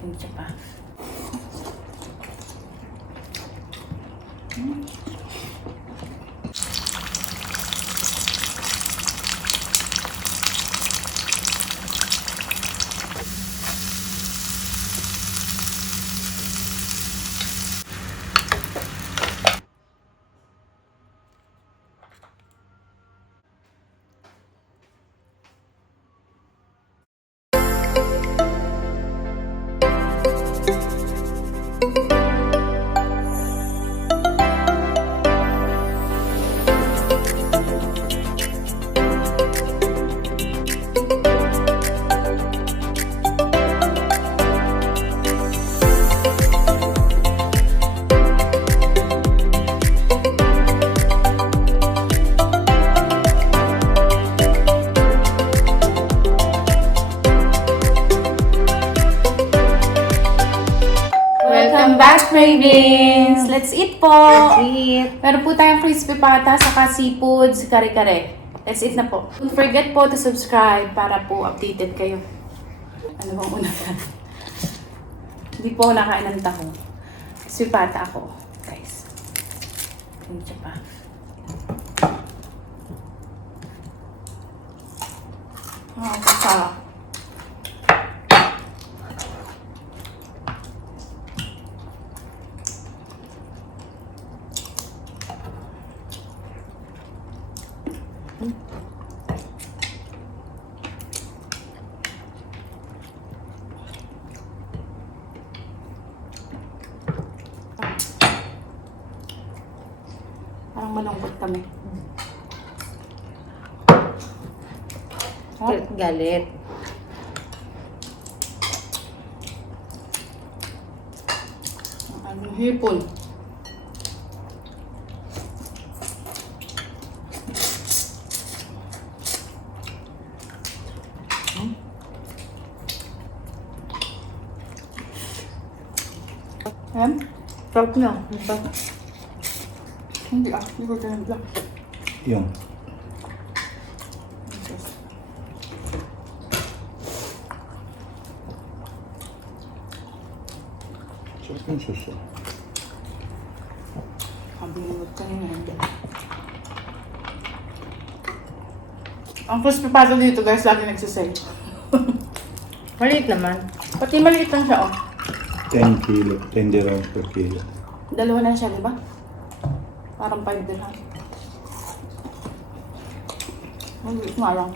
Hindi pa. Welcome back, Cravings! Let's eat po! Let's eat! Meron po tayong crispy pata saka seafoods, kare-kare. Let's eat na po. Don't forget po to subscribe para po updated kayo. Ano bang una ka? Hindi po ako nakain ng taho. Crispy pata ako, guys. Hindi pa. Kasarap. Parang malungkot kami. Galit. Ang hipon. Ayan. Sarap na. Hindi hindi ko tinagla. Yung. Sarap yung suso. Kabingot ka na yan. Ang crispy pata dito, guys, lagi nagsisay. Maliit naman. Pati maliit lang siya, oh. 10 kilo, 10 dirhams per kilo. Dalawa na siya, di ba? Parang 5 dirham. Maliit nga lang.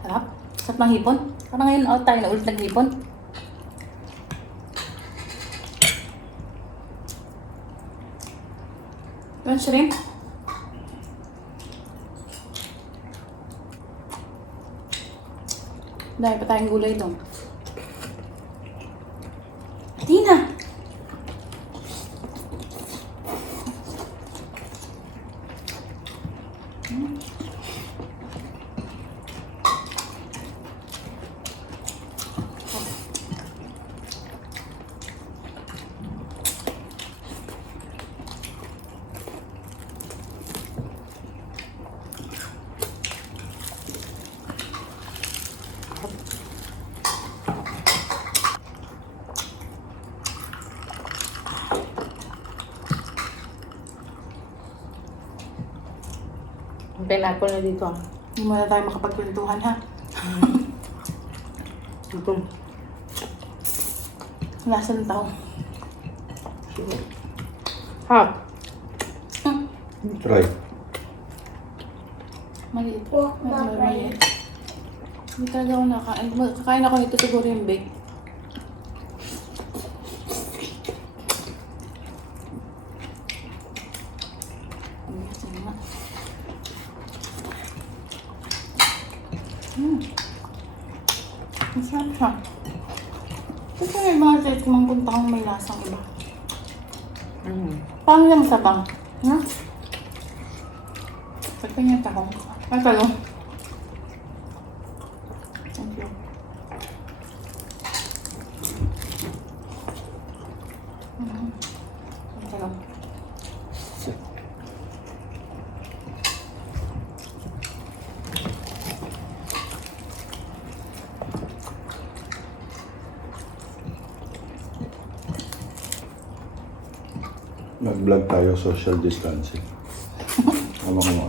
Sarap. Sarap ng hipon. Parang ngayon out tayo na ulit naghipon. Yung shrimp. Dahil pa tayong gulay doon. Tina! Ang pineapple na dito. Hindi muna tayo makapagkwentuhan, ha? Ito. Lasa ng tao. Hap. Try. Maliit. Maliit. Hindi talaga ako nakain. Kakain ako nito siguro yung bake. Masarap siya. Kasi may mga taste mang punta kang may lasang iba. Paano niya masabang? Ha? Pagka niya takong. Ay, talong. Thank you. Nag-vlog tayo, social distancing. Tama ko mo.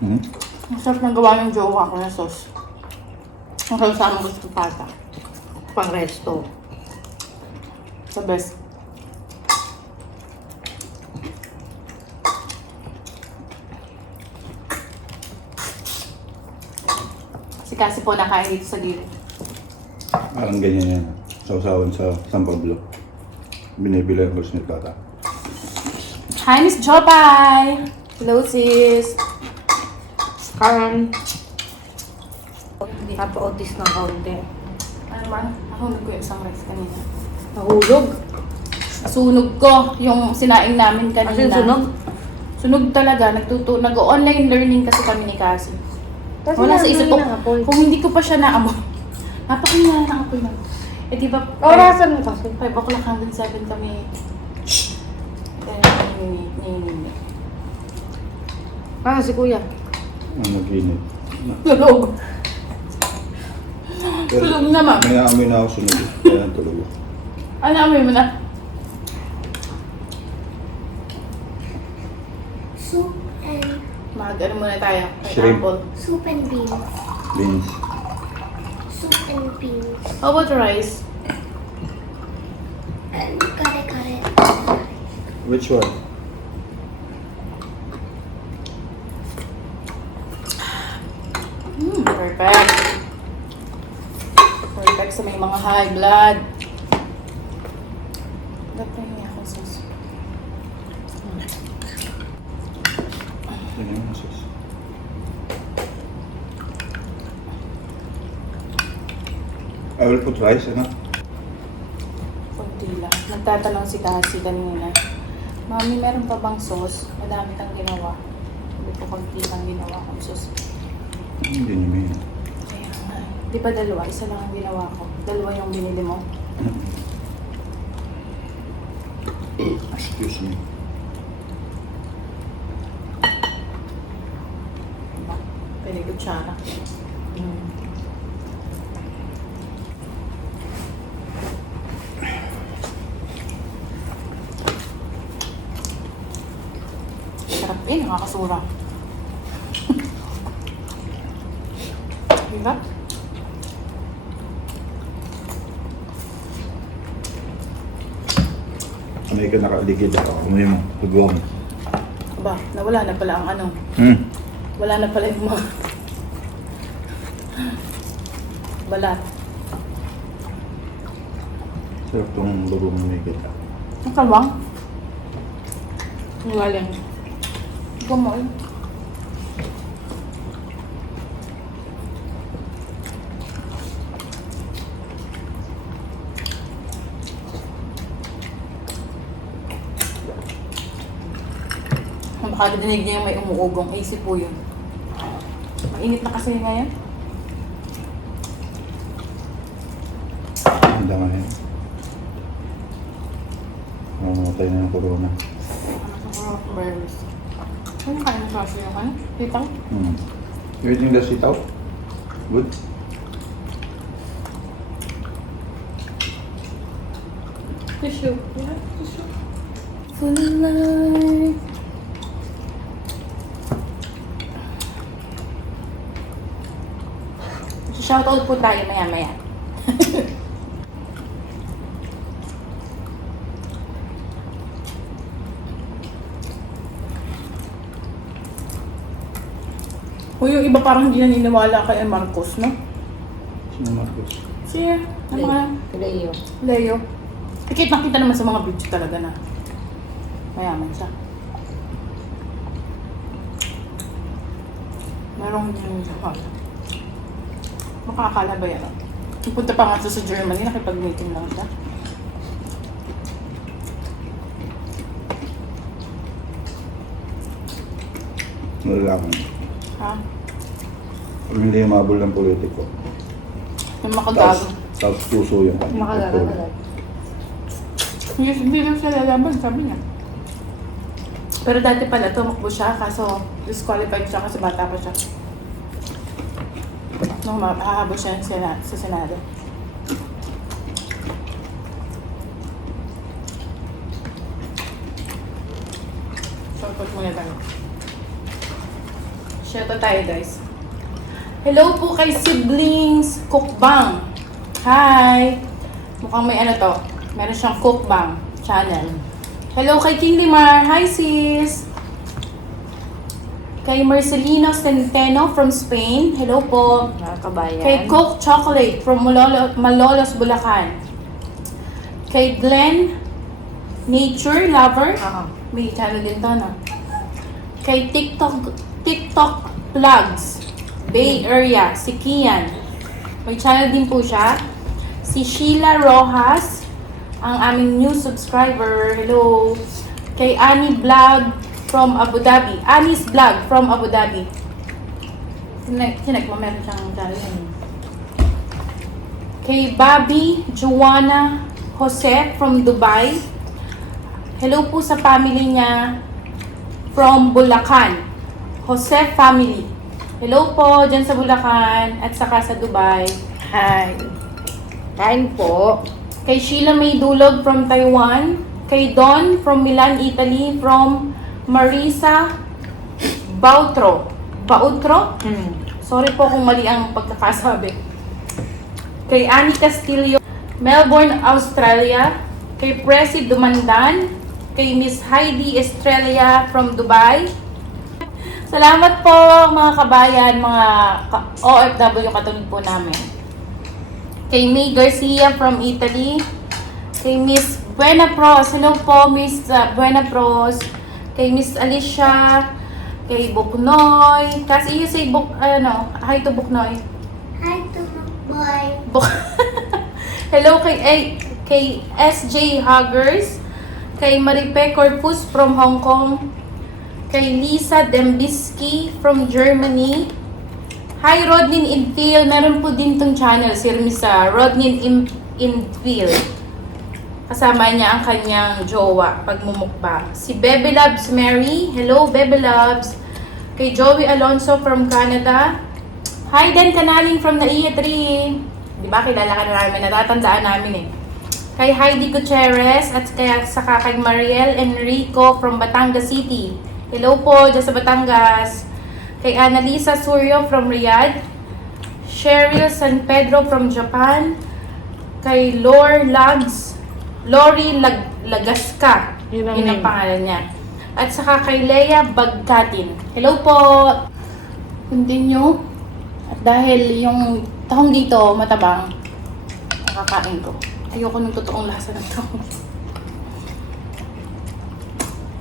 Hmm? Ang sarap ng gawa ng jowa ko na sauce. Ang kasama ko sa pata. Pang resto. The best. Kasi po nakain dito sa gilid. Parang ganyan yan. Sausawan sa San Pablo. Binibili ang ni Tata. Hi, Miss Jopay! Hello, sis! Karan. Napa-autis ng kaunti. Ano man? Nahulog ko yung isang rice kanina. Nahulog. Sunog ko yung sinaing namin kanina. As in, sunog? Sunog talaga. Nag-online learning kasi kami ni Cassie. Kasi Wala sa isip ko, ng apoy. kung hindi ko pa siya naamoy. Napakingala ng apoy na. Eh di ba, Orasan mo kasi. 5 o'clock hanggang 7 kami. Ah, si kuya. Ang nag-init. Tulog. Tulog naman. May naamoy na ako sunod. Kaya tulog ako. Ano amoy mo na? Soup and Mag-ano muna tayo. Shrimp. Pineapple. soup and beans. Beans. Soup and beans. How about rice? And kare-kare. Which one? Perfect. Perfect sa may mga high blood. Dapat niya ako sauce. Yan yung sauce. I will put rice, ano? Kunti lang. Nagtatanong si Cassie kanina. Mami, meron pa bang sauce? Madami kang ginawa. Hindi ko kunti lang ginawa kong sauce. Hindi niyo may. Kaya nga. Di ba dalawa? Isa lang ang ginawa ko. Dalawa yung binili mo. Excuse me. Diba? Pwede kutsara. Sarap eh, nakakasura. Diba? Kamay ka nakaligid ako. Kamay mo. Tugong. Aba, nawala na pala ang ano. Wala na pala yung mga balat. Sarap tong bagong namigit. Ang kalwang. Ang galing. Ikaw mo eh. Baka dinig niya yung may umuugong. AC po yun. Mainit na kasi ngayon. Handa nga yan. Mamatay na yung corona. Berries. Ano kain mo sa yung ano? Sitaw? You eating the sitaw? Good? Tissue. Yeah, tissue. Full of life. Shoutout po tayo maya-maya. O yung iba parang hindi naniniwala kay Marcos, no? Sino Marcos? Si, ano nga? Leo. Leo. Nakita naman sa mga video talaga na mayaman siya. Merong hindi sa makakala ba yan? Punta pa nga siya sa Germany, nakipag-meeting lang siya. Malalaman. Ha? Kung hindi umabol ng politiko. Yung makagago. Tapos puso yung kanya. Makagalagal. Hindi lang siya lalaban, sabi niya. Pero dati pala, tumakbo siya, kaso disqualified siya kasi bata pa siya. Nung mahahabos siya sa Senado. Shortcut muna tayo. Share tayo guys. Hello po kay Siblings Mukbang. Hi! Mukhang may ano to. Meron siyang Mukbang channel. Hello kay King Limar. Hi sis! Kay Marcelino Centeno from Spain. Hello po. Nakakabayan. Kay Coke Chocolate from Malolos, Bulacan. Kay Glenn Nature Lover. Oo. May channel din to, no? Kay TikTok Vlogs Bay Area, si Kian. May channel din po siya. Si Sheila Rojas, ang aming new subscriber. Hello. Kay Annie Vlog from Abu Dhabi. Annie's Vlog from Abu Dhabi. Sinek mo, meron siyang channel yun. Kay Bobby Joanna Jose from Dubai. Hello po sa family niya from Bulacan. Jose family. Hello po dyan sa Bulacan at saka sa Dubai. Hi. Kain po. Kay Sheila May Dulog from Taiwan. Kay Don from Milan, Italy. From Marisa Bautro. Sorry po kung mali ang pagkakasabi. Kay Annie Castillo, Melbourne, Australia. Kay Presi Dumandan. Kay Miss Heidi Estrella from Dubai. Salamat po mga kabayan, mga OFW katulad po namin. Kay May Garcia from Italy. Kay Miss Buena Pros. Hello po Miss Buena Pros. Kay Miss Alicia. Kay Buknoy. Kasi you say hi to Buknoy. Hi to boy. Hello kay SJ Huggers. Kay Maripe Corpus from Hong Kong. Kay Lisa Dembiski from Germany. Hi Rodnin Infil. Meron po din tong channel si Miss Rodnin Infil. Kasama niya ang kanyang jowa pag mumukbang. Si Bebe Loves Mary. Hello Bebe Loves. Kay Joey Alonso from Canada. Hi Dan Canaling from Naiya 3. Di ba kilala ka na namin, natatandaan namin eh. Kay Heidi Gutierrez at saka kay Mariel Enrico from Batangas City. Hello po dyan sa Batangas. Kay Annalisa Suryo from Riyadh. Cheryl San Pedro from Japan. Kay Lori Lagasca. Yun ang Yun ang name. pangalan niya. At saka kay Leia Bagkatin. Hello po! Continue. At dahil yung tahong dito matabang, nakakain ko. Ayoko ng totoong lasa ng tahong.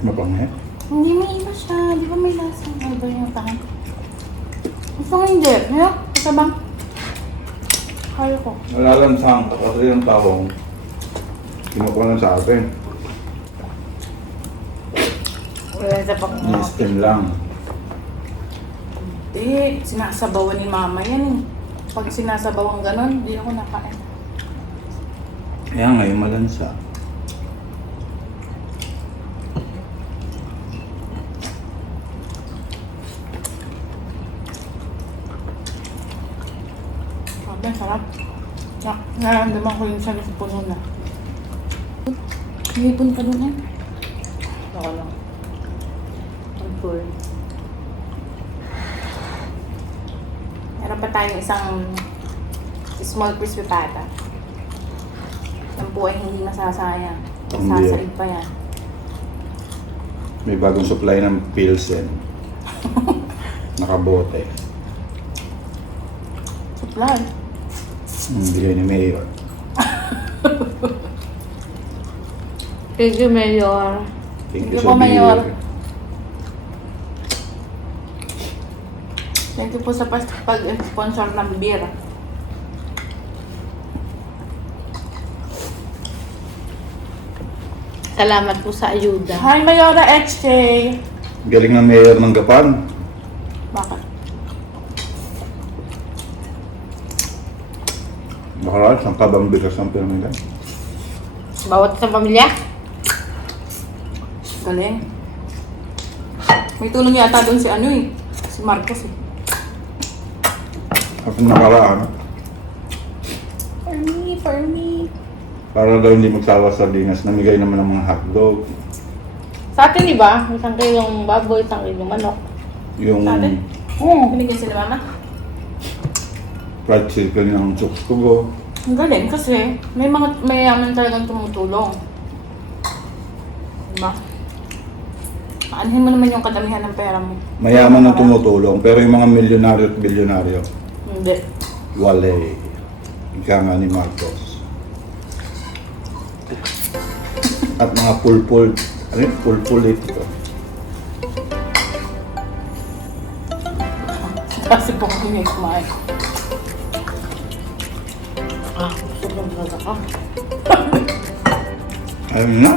Mapanghe. Hindi may iba siya. Di ba may lasa? Ano ba yung tahong? Gusto ko hindi. Ano? Matabang. Kaya ko. Nalalansang kasi yung tahong. Kinukuha lang sa atin. Wala sa pang... Ni-steam lang. Hindi. Sinasabawan ni mama yan eh. Pag sinasabawan ganon, hindi ako nakain. Kaya ngayon malansa. Sabi, sarap. Nararamdaman ko yung sarap sa puno na. May ipon pa dun eh. Ako lang. I'm full. Meron pa tayong isang small crispy pata. Yan po ay hindi masasayang. Hindi. Masasaig pa yan. May bagong supply ng Pilsen. Nakabote. Supply. Bigay ni Mayor. Thank you, Mayor. Thank Thank you you sa po, Mayor. beer. Thank you po sa pag-sponsor ng beer. Salamat po sa ayuda. Hi, Mayora XJ! Galing ng Mayor ng Gapan. Bakit? Baka isang kabang bigas ang pinamila. Bawat sa pamilya? Galing. May tulong yata doon si ano eh. Si Marcos eh. At nakaraan, For me. para daw hindi magsawa sa sardinas, namigay naman ng mga hotdog. Sa atin, di ba? Isang kilong baboy, isang kilong manok. Yung Sa atin? Binigyan sila mama. fried chicken ng chooks ko go. Ang galing kasi may mga mayaman talagang tumutulong. Diba? Aanhin mo naman yung kadamihan ng pera mo. Mayaman na tumutulong, pero yung mga milyonaryo at bilyonaryo, Hindi. wale. Ika nga ni Marcos. At mga pulpul. Ano yung pulpul ito? Kasi po kami may kumain. Sobrang baga ka. Ayun na.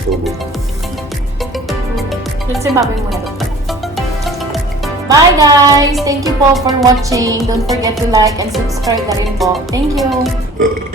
Tubo. Let's say babay muna ito. Bye guys! Thank you po for watching. Don't forget to like and subscribe na rin po. Thank you!